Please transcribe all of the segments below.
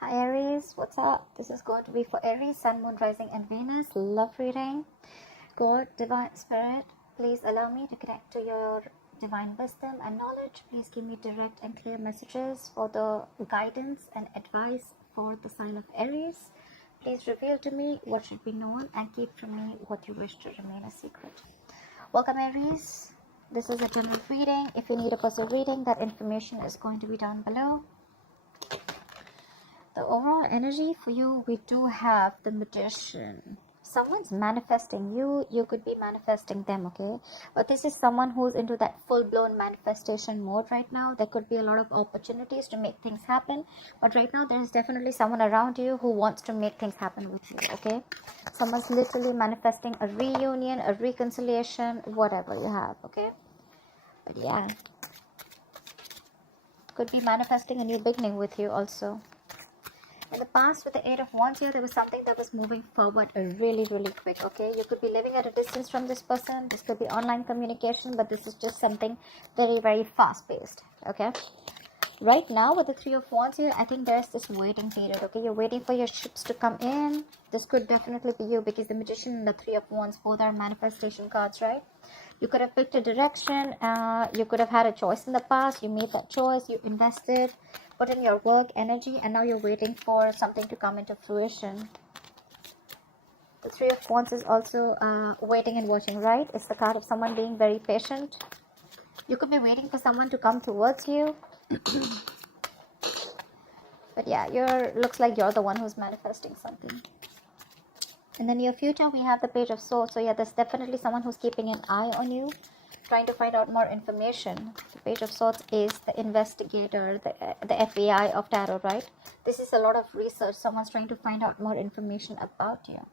Hi Aries, what's up? This is going to be for Aries, Sun, Moon, Rising and Venus. Love reading. God, Divine Spirit, please allow me to connect to your divine wisdom and knowledge. Please give me direct and clear messages for the guidance and advice for the sign of Aries. Please reveal to me what should be known and keep from me what you wish to remain a secret. Welcome Aries. This is a general reading. If you need a personal reading, that information is going to be down below. The overall energy for you, we do have the Magician. Someone's manifesting you. You could be manifesting them, okay? But this is someone who's into that full-blown manifestation mode right now. There could be a lot of opportunities to make things happen. But right now, there's definitely someone around you who wants to make things happen with you, okay? Someone's literally manifesting a reunion, a reconciliation, whatever you have, okay? But yeah. Could be manifesting a new beginning with you also. In the past, with the Eight of Wands here, there was something that was moving forward really quick, okay? You could be living at a distance from this person. This could be online communication, but this is just something very fast-paced, okay? Right now, with the Three of Wands here, I think there's this waiting period, okay? You're waiting for your ships to come in. This could definitely be you because the Magician and the Three of Wands both are manifestation cards, right? You could have picked a direction. You could have had a choice in the past. You made that choice. You invested, put in your work, energy, and now you're waiting for something to come into fruition. The Three of Wands is also waiting and watching, right? It's the card of someone being very patient. You could be waiting for someone to come towards you. But yeah, looks like you're the one who's manifesting something. In the near future, we have the Page of Swords. So yeah, there's definitely someone who's keeping an eye on you, trying to find out more information. The Page of Swords is the investigator, the FBI of tarot, right? This is a lot of research. Someone's trying to find out more information about you.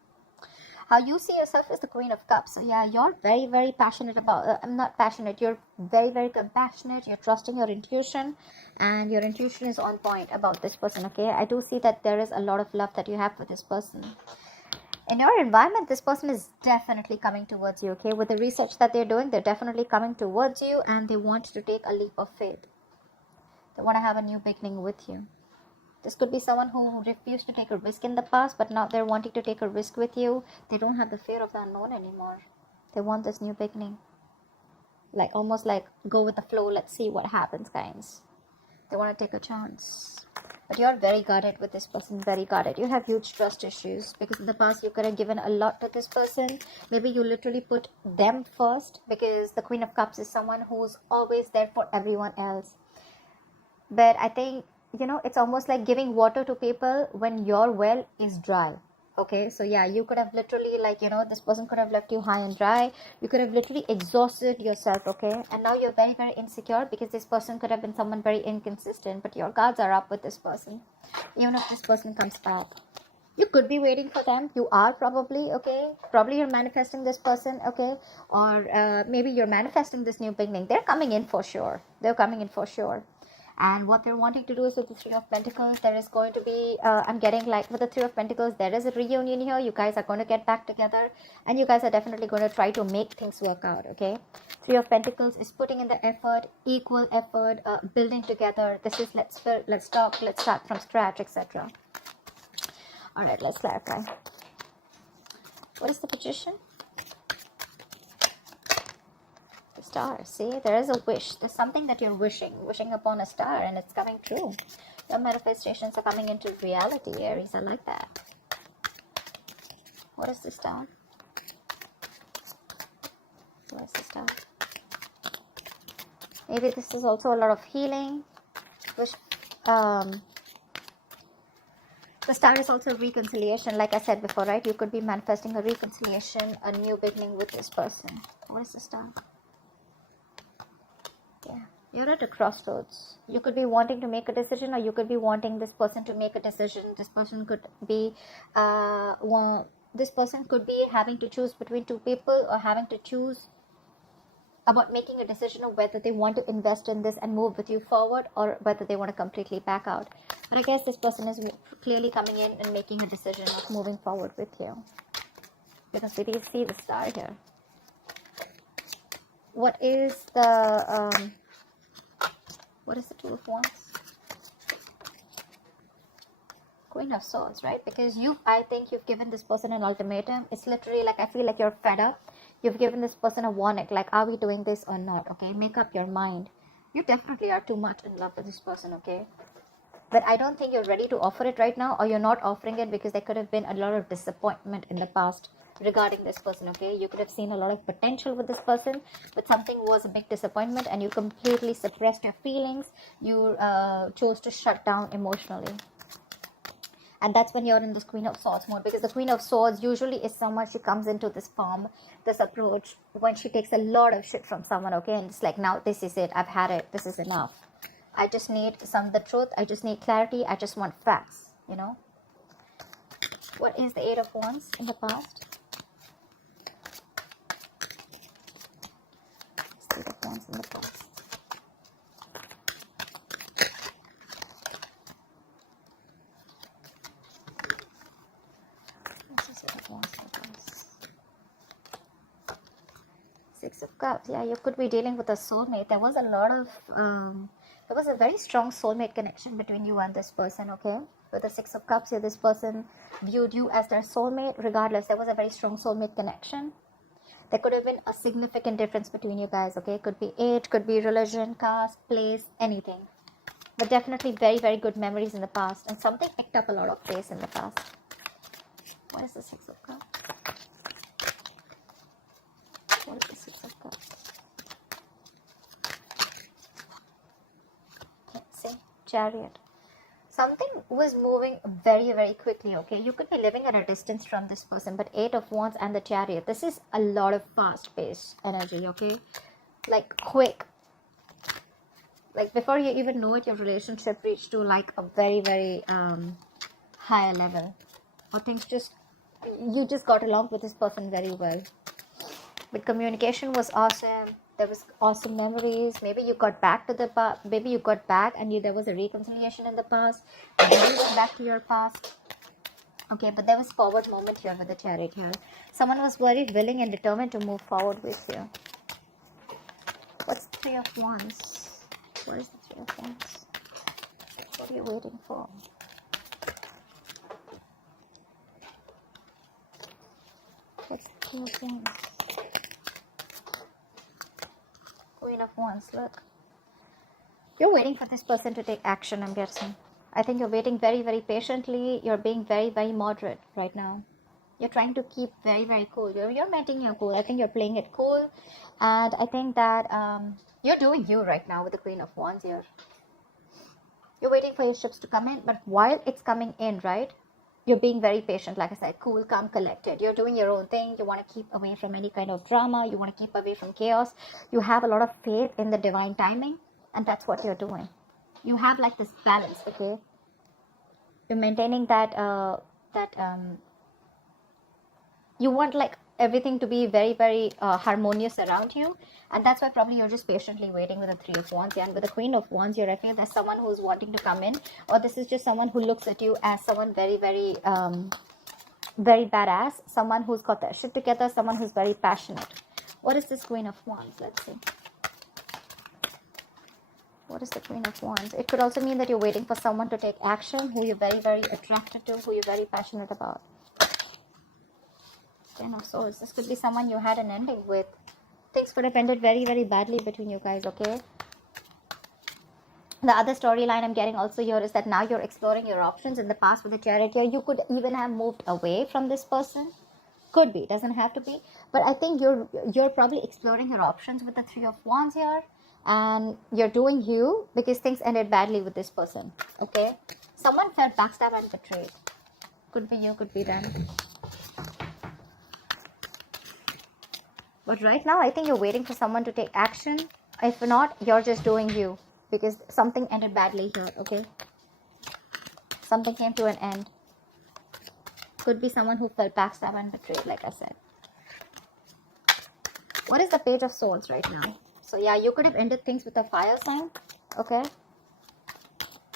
How you see yourself is the Queen of Cups. So yeah, you're very passionate about, I'm not passionate, you're very compassionate, you're trusting your intuition, and your intuition is on point about this person, okay? I do see that there is a lot of love that you have for this person. In your environment, this person is definitely coming towards you, okay? With the research that they're doing, they're definitely coming towards you, and they want to take a leap of faith. They want to have a new beginning with you. This could be someone who refused to take a risk in the past, but now they're wanting to take a risk with you. They don't have the fear of the unknown anymore. They want this new beginning. Like, almost like, go with the flow, let's see what happens, guys. They want to take a chance. But you're very guarded with this person, very guarded. You have huge trust issues because in the past you could have given a lot to this person. Maybe you literally put them first because the Queen of Cups is someone who's always there for everyone else. But I think, you know, it's almost like giving water to people when your well is dry. Okay, so yeah, you could have literally, like, you know, this person could have left you high and dry. You could have literally exhausted yourself, okay? And now you're very insecure because this person could have been someone very inconsistent, but your guards are up with this person. Even if this person comes back, you could be waiting for them. You are probably, okay? Probably you're manifesting this person, okay? Or maybe you're manifesting this new beginning. They're coming in for sure. They're coming in for sure. And what they're wanting to do is with the Three of Pentacles, there is going to be, I'm getting like with the Three of Pentacles, there is a reunion here. You guys are going to get back together and you guys are definitely going to try to make things work out, okay? Three of Pentacles is putting in the effort, equal effort, building together. This is let's talk, let's start from scratch, etc. All right, let's clarify. What is the Magician? Star. See, there is a wish. There's something that you're wishing upon a star, and it's coming true. Your manifestations are coming into reality, Aries. I like that. What is the star? What is the star? Maybe this is also a lot of healing. Wish. The star is also reconciliation, like I said before, right? You could be manifesting a reconciliation, a new beginning with this person. What is the star? Yeah, you're at a crossroads. You could be wanting to make a decision, or you could be wanting this person to make a decision. This person could be this person could be having to choose between two people, or having to choose about making a decision of whether they want to invest in this and move with you forward, or whether they want to completely back out. But I guess this person is clearly coming in and making a decision of moving forward with you, because we see the star here. What is the Two of Wands? Queen of Swords, right? Because I think you've given this person an ultimatum. It's literally like, I feel like you're fed up. You've given this person a warning, like, are we doing this or not? Okay, make up your mind. You definitely are too much in love with this person, okay? But I don't think you're ready to offer it right now, or you're not offering it because there could have been a lot of disappointment in the past regarding this person, okay? You could have seen a lot of potential with this person, but something was a big disappointment and you completely suppressed your feelings. You chose to shut down emotionally. And that's when you're in this Queen of Swords mode, because the Queen of Swords usually is someone, she comes into this form, this approach, when she takes a lot of shit from someone, okay? And it's like, now this is it. I've had it. This is enough. I just need the truth. I just need clarity. I just want facts, you know? What is the Eight of Wands in the past? Eight of Wands in the past. Six of Cups. Yeah, you could be dealing with a soulmate. There was a lot of there was a very strong soulmate connection between you and this person, okay? With the Six of Cups here, this person viewed you as their soulmate. Regardless, there was a very strong soulmate connection. There could have been a significant difference between you guys, okay? Could be age, could be religion, caste, place, anything. But definitely very, very good memories in the past. And something picked up a lot of pace in the past. What is the Six of Cups? What is the Six of Cups? Let's see. Chariot. Something was moving very, very quickly, okay? You could be living at a distance from this person, but Eight of Wands and the Chariot. This is a lot of fast-paced energy, okay? Like, quick. Like, before you even know it, your relationship reached to, like, a very, very higher level. Or things just, you just got along with this person very well. But communication was awesome. There was awesome memories. Maybe you got back to the past. Maybe you got back and there was a reconciliation in the past. Maybe you got back to your past. Okay, but there was forward moment here with the Chariot here. Someone was very willing and determined to move forward with you. What's the Three of Wands? What is the Three of Wands? What are you waiting for? What's the Three of Wands? Queen of Wands, look. You're waiting for this person to take action, I'm guessing. I think you're waiting very, very patiently. You're being very, very moderate right now. You're trying to keep very, very cool. You're maintaining your cool. I think you're playing it cool. And I think that you're doing you right now with the Queen of Wands here. You're waiting for your ships to come in. But while it's coming in, right, you're being very patient. Like I said, cool, calm, collected. You're doing your own thing. You want to keep away from any kind of drama. You want to keep away from chaos. You have a lot of faith in the divine timing. And that's what you're doing. You have like this balance, okay? You're maintaining that, you want like everything to be very, very harmonious around you. And that's why probably you're just patiently waiting with the Three of Wands. Yeah? And with the Queen of Wands here, I feel there's someone who's wanting to come in. Or this is just someone who looks at you as someone very, very, very badass. Someone who's got their shit together. Someone who's very passionate. What is this Queen of Wands? Let's see. What is the Queen of Wands? It could also mean that you're waiting for someone to take action, who you're very, very attracted to, who you're very passionate about. Ten of Swords. This could be someone you had an ending with. Things could have ended very, very badly between you guys, okay? The other storyline I'm getting also here is that now you're exploring your options. In the past with the Chariot here, you could even have moved away from this person. Could be, doesn't have to be. But I think you're probably exploring your options with the Three of Wands here. And you're doing you because things ended badly with this person, okay? Someone felt backstabbed and betrayed. Could be you, could be them. But right now, I think you're waiting for someone to take action. If not, you're just doing you because something ended badly here, okay? Something came to an end. Could be someone who felt backstabbed and betrayed, like I said. What is the Page of Swords right now? So yeah, you could have ended things with a fire sign, okay?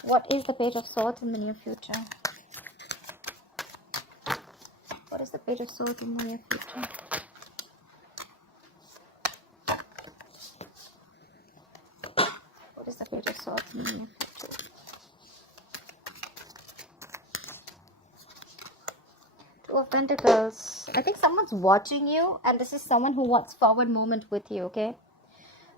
What is the Page of Swords in the near future? What is the Page of Swords in the near future? What is the Page of Swords in the near future? Two of Pentacles. I think someone's watching you, and this is someone who wants forward movement with you, okay?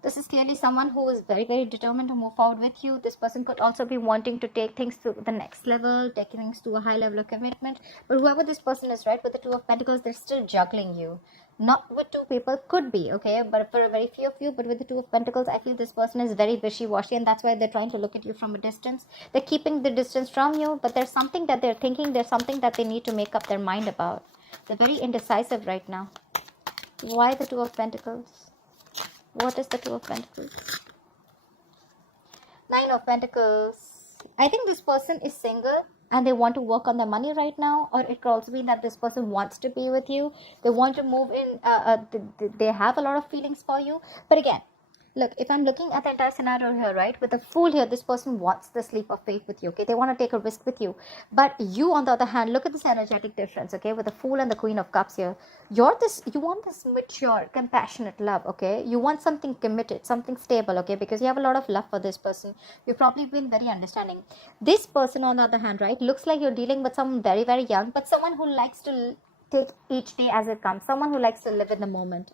This is clearly someone who is very, very determined to move forward with you. This person could also be wanting to take things to the next level, take things to a high level of commitment. But whoever this person is, right, with the Two of Pentacles, they're still juggling you. Not with two people, could be, okay? But for a very few of you, but with the Two of Pentacles, I feel this person is very wishy-washy, and that's why they're trying to look at you from a distance. They're keeping the distance from you, but there's something that they're thinking, there's something that they need to make up their mind about. They're very indecisive right now. Why the Two of Pentacles? What is the Two of Pentacles? Nine of Pentacles. I think this person is single and they want to work on their money right now, or it could also be that this person wants to be with you. They want to move in. They have a lot of feelings for you. But again, look, if I'm looking at the entire scenario here, right, with the Fool here, this person wants this leap of faith with you, okay? They want to take a risk with you. But you, on the other hand, look at this energetic difference, okay? With the Fool and the Queen of Cups here. You want this mature, compassionate love, okay? You want something committed, something stable, okay? Because you have a lot of love for this person. You've probably been very understanding. This person, on the other hand, right, looks like you're dealing with someone very, very young, but someone who likes to take each day as it comes. Someone who likes to live in the moment.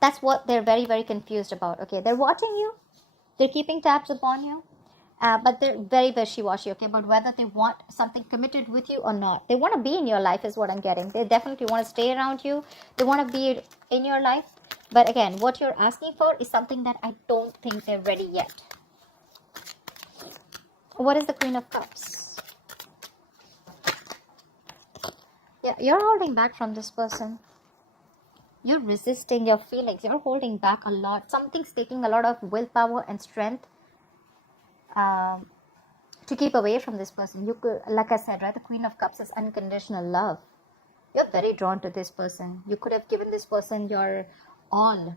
That's what they're very, very confused about, okay? They're watching you. They're keeping tabs upon you. But they're very wishy-washy, okay? But whether they want something committed with you or not. They want to be in your life is what I'm getting. They definitely want to stay around you. They want to be in your life. But again, what you're asking for is something that I don't think they're ready yet. What is the Queen of Cups? Yeah, you're holding back from this person. You're resisting your feelings. You're holding back a lot. Something's taking a lot of willpower and strength to keep away from this person. You could, like I said, right, the Queen of Cups is unconditional love. You're very drawn to this person. You could have given this person your all,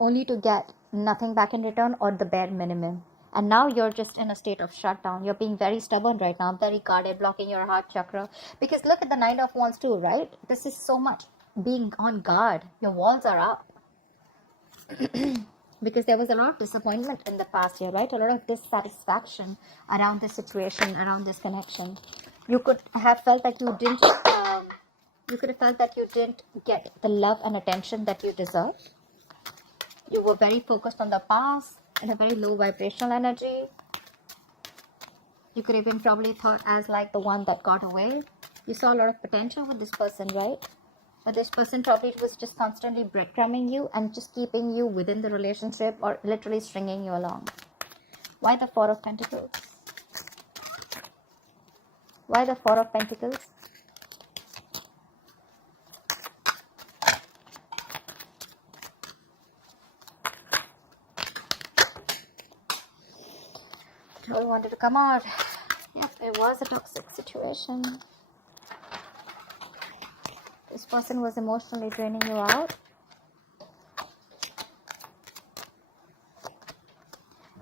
only to get nothing back in return or the bare minimum. And now you're just in a state of shutdown. You're being very stubborn right now, very guarded, blocking your heart chakra. Because look at the Nine of Wands too, right? This is so much being on guard. Your walls are up. Because there was a lot of disappointment in the past year, right? A lot of dissatisfaction around this situation, around this connection. You could have felt that you didn't get the love and attention that you deserve. You were very focused on the past in a very low vibrational energy. You could even probably thought as like the one that got away. You saw a lot of potential with this person, right? But this person probably was just constantly breadcrumbing you and just keeping you within the relationship or literally stringing you along. Why the Four of Pentacles? Why the Four of Pentacles? The Tower wanted to come out. Yep, it was a toxic situation. This person was emotionally draining you out.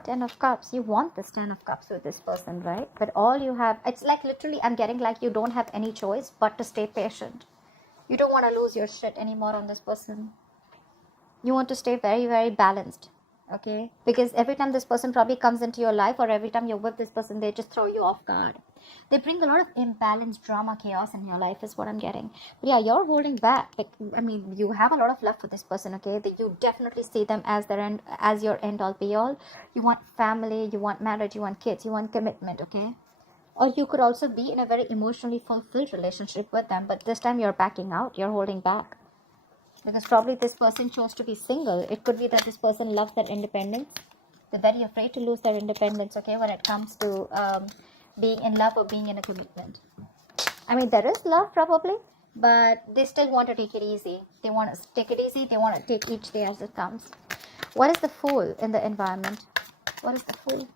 Ten of Cups. You want this Ten of Cups with this person, right? But all you have, it's like literally I'm getting like you don't have any choice but to stay patient. You don't want to lose your shit anymore on this person. You want to stay very, very balanced. Okay? Because every time this person probably comes into your life or every time you're with this person, they just throw you off guard. They bring a lot of imbalance, drama, chaos in your life is what I'm getting. But yeah, you're holding back. I mean, you have a lot of love for this person, okay? That you definitely see them as their end, as your end all be all. You want family, you want marriage, you want kids, you want commitment, okay? Or you could also be in a very emotionally fulfilled relationship with them, but this time you're backing out, you're holding back. Because probably this person chose to be single. It could be that this person loves their independence. They're very afraid to lose their independence, okay, when it comes to being in love or being in a commitment. I mean, there is love probably, but they still want to take it easy. They want to take it easy. They want to take each day as it comes. What is the Fool in the environment? What is the Fool?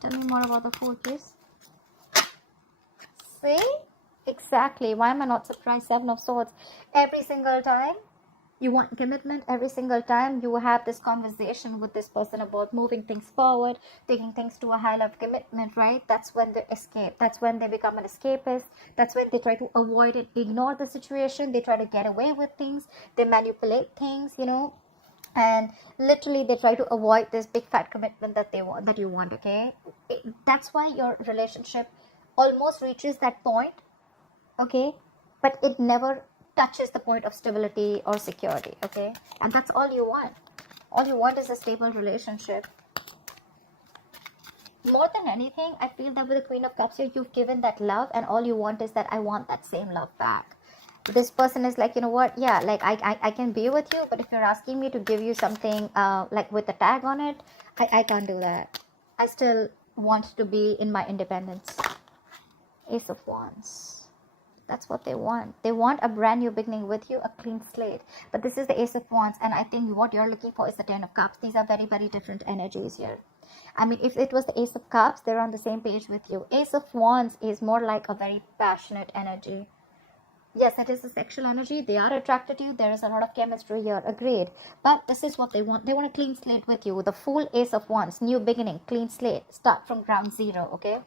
Tell me more about the Fool, please. See? Exactly. Why am I not surprised? Seven of Swords. Every single time you want commitment, every single time you have this conversation with this person about moving things forward, taking things to a high level of commitment, right? That's when they escape. That's when they become an escapist. That's when they try to avoid it, ignore the situation. They try to get away with things. They manipulate things, you know. And literally they try to avoid this big fat commitment that they want, that you want, okay? That's why your relationship almost reaches that point okay, but it never touches the point of stability or security, okay? And that's all you want. All you want is a stable relationship. More than anything, I feel that with the Queen of Cups here, you've given that love, and all you want is that I want that same love back. This person is like, you know what, yeah, like I can be with you, but if you're asking me to give you something like with a tag on it, I can't do that. I still want to be in my independence. Ace of Wands. That's what they want. They want a brand new beginning with you, a clean slate. But this is the Ace of Wands, and I think what you're looking for is the Ten of Cups. These are very, very different energies here. I mean, if it was the Ace of Cups, they're on the same page with you. Ace of Wands is more like a very passionate energy. Yes, it is a sexual energy. They are attracted to you. There is a lot of chemistry here. Agreed. But this is what they want. They want a clean slate with you. The full Ace of Wands. New beginning. Clean slate. Start from ground zero. Okay.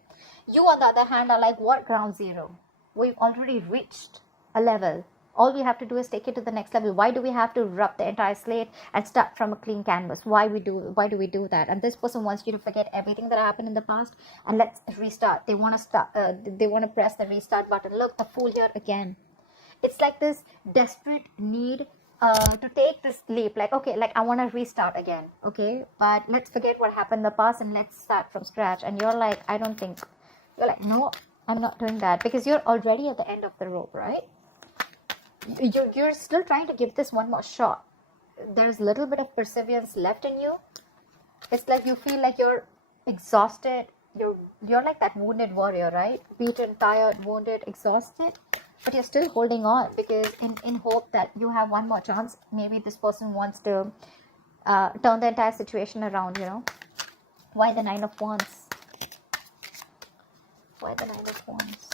You, on the other hand, are like, what ground zero? We've already reached a level. All we have to do is take it to the next level. Why do we have to rub the entire slate and start from a clean canvas? Why do we do that? And this person wants you to forget everything that happened in the past and let's restart. They want to start. They want to press the restart button. Look, the Fool here again. It's like this desperate need to take this leap. Like, okay, like I want to restart again. Okay, but let's forget what happened in the past and let's start from scratch. And you're like, I don't think. You're like, no, I'm not doing that, because you're already at the end of the rope, right? You're still trying to give this one more shot. There's a little bit of perseverance left in you. It's like you feel like you're exhausted. You're like that wounded warrior, right? Beaten, tired, wounded, exhausted. But you're still holding on, because in hope that you have one more chance. Maybe this person wants to turn the entire situation around, you know. Why the Nine of Wands? Why the Nine of Wands?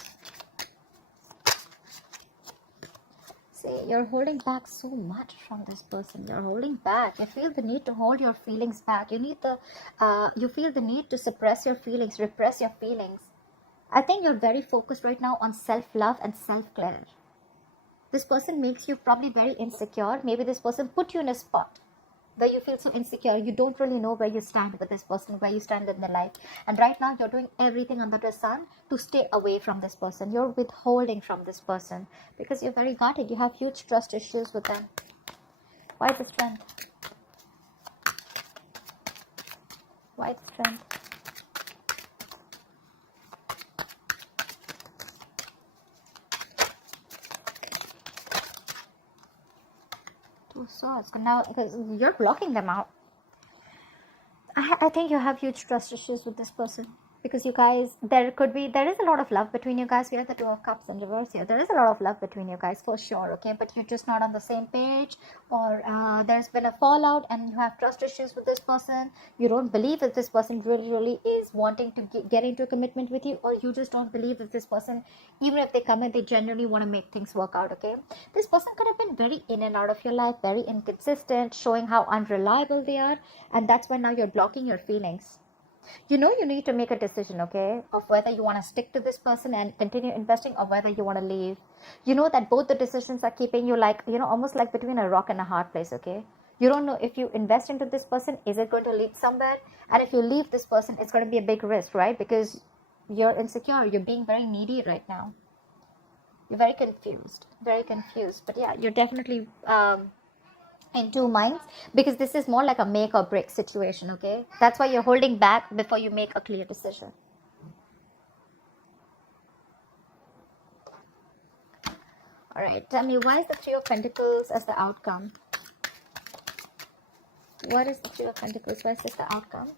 See, you're holding back so much from this person. You're holding back. You feel the need to hold your feelings back. You feel the need to suppress your feelings, repress your feelings. I think you're very focused right now on self-love and self-care. This person makes you probably very insecure. Maybe this person put you in a spot where you feel so insecure. You don't really know where you stand with this person, where you stand in their life. And right now, you're doing everything under the sun to stay away from this person. You're withholding from this person because you're very guarded. You have huge trust issues with them. Why the Strength? Why the Strength? Two Swords. Now, because you're blocking them out. I think you have huge trust issues with this person, because you guys, there is a lot of love between you guys. We have the Two of Cups in reverse here. There is a lot of love between you guys for sure, okay? But you're just not on the same page, or there's been a fallout and you have trust issues with this person. You don't believe that this person really is wanting to get into a commitment with you, or you just don't believe that this person, even if they come in, they genuinely want to make things work out, okay? This person could have been very in and out of your life, very inconsistent, showing how unreliable they are, and that's why now you're blocking your feelings. You know, you need to make a decision, okay, of whether you want to stick to this person and continue investing, or whether you want to leave. You know that both the decisions are keeping you, like, you know, almost like between a rock and a hard place, okay? You don't know if you invest into this person, is it going to lead somewhere? And if you leave this person, it's going to be a big risk, right? Because you're insecure, you're being very needy right now. You're very confused. But yeah, you're definitely in two minds, because this is more like a make or break situation, okay? That's why you're holding back before you make a clear decision. All right, tell me, why is the Three of Pentacles as the outcome? What is the Three of Pentacles? Why is this the outcome?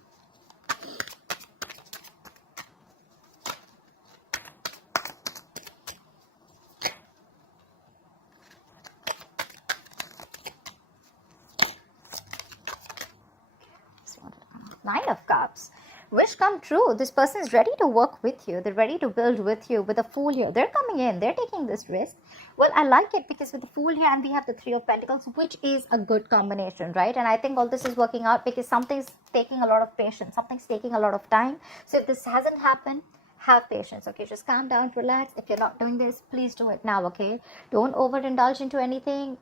Nine of Cups. Wish come true. This person is ready to work with you. They're ready to build with you. With the Fool here, they're coming in. They're taking this risk. Well, I like it, because with the Fool here and we have the Three of Pentacles, which is a good combination, right? And I think all this is working out because something's taking a lot of patience. Something's taking a lot of time. So if this hasn't happened, have patience, okay? Just calm down, relax. If you're not doing this, please do it now, okay? Don't overindulge into anything.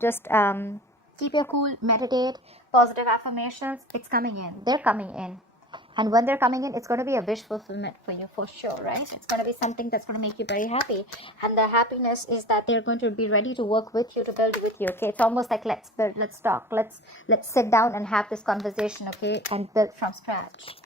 Just keep your cool, meditate, positive affirmations. It's coming in. They're coming in. And when they're coming in, it's going to be a wish fulfillment for you, for sure, right? It's going to be something that's going to make you very happy. And the happiness is that they're going to be ready to work with you, to build with you, okay? It's almost like, let's build, let's talk, let's sit down and have this conversation, okay? And build from scratch.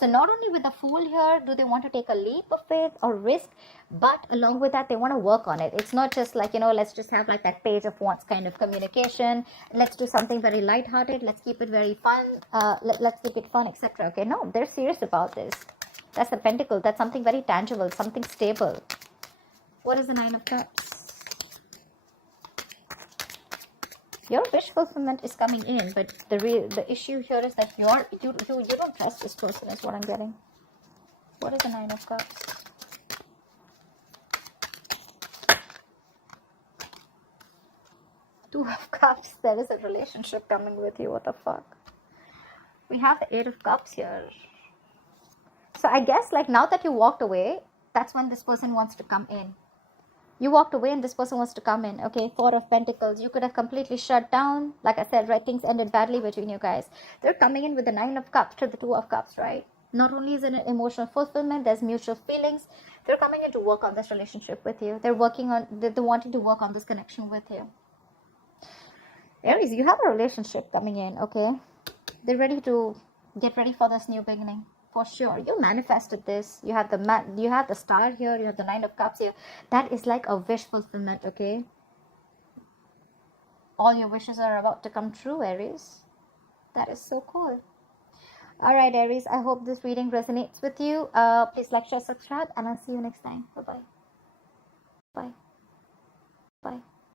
So not only with the Fool here do they want to take a leap of faith or risk, but along with that, they want to work on it. It's not just like, let's just have like that Page of Wands kind of communication. Let's do something very lighthearted. Let's keep it very fun. Let's keep it fun, etc. Okay, no, they're serious about this. That's the Pentacle. That's something very tangible, something stable. What is the Nine of Cups? Your wish fulfillment is coming in, but the issue here is that you don't trust this person, is what I'm getting. What is the Nine of Cups? Two of Cups. There is a relationship coming with you. What the fuck? We have the Eight of Cups here. So I guess like now that you walked away, that's when this person wants to come in. You walked away and this person wants to come in, okay? Four of Pentacles. You could have completely shut down. Like I said, right? Things ended badly between you guys. They're coming in with the Nine of Cups to the Two of Cups, right? Not only is it an emotional fulfillment, there's mutual feelings. They're coming in to work on this relationship with you. They're wanting to work on this connection with you. Aries, you have a relationship coming in, okay? They're ready to get ready for this new beginning. For sure, you manifested this. You have the Star here. You have the Nine of Cups here. That is like a wish fulfillment, okay? All your wishes are about to come true, Aries. That is so cool. All right, Aries. I hope this reading resonates with you. Please like, share, subscribe, and I'll see you next time. Bye-bye. Bye. Bye.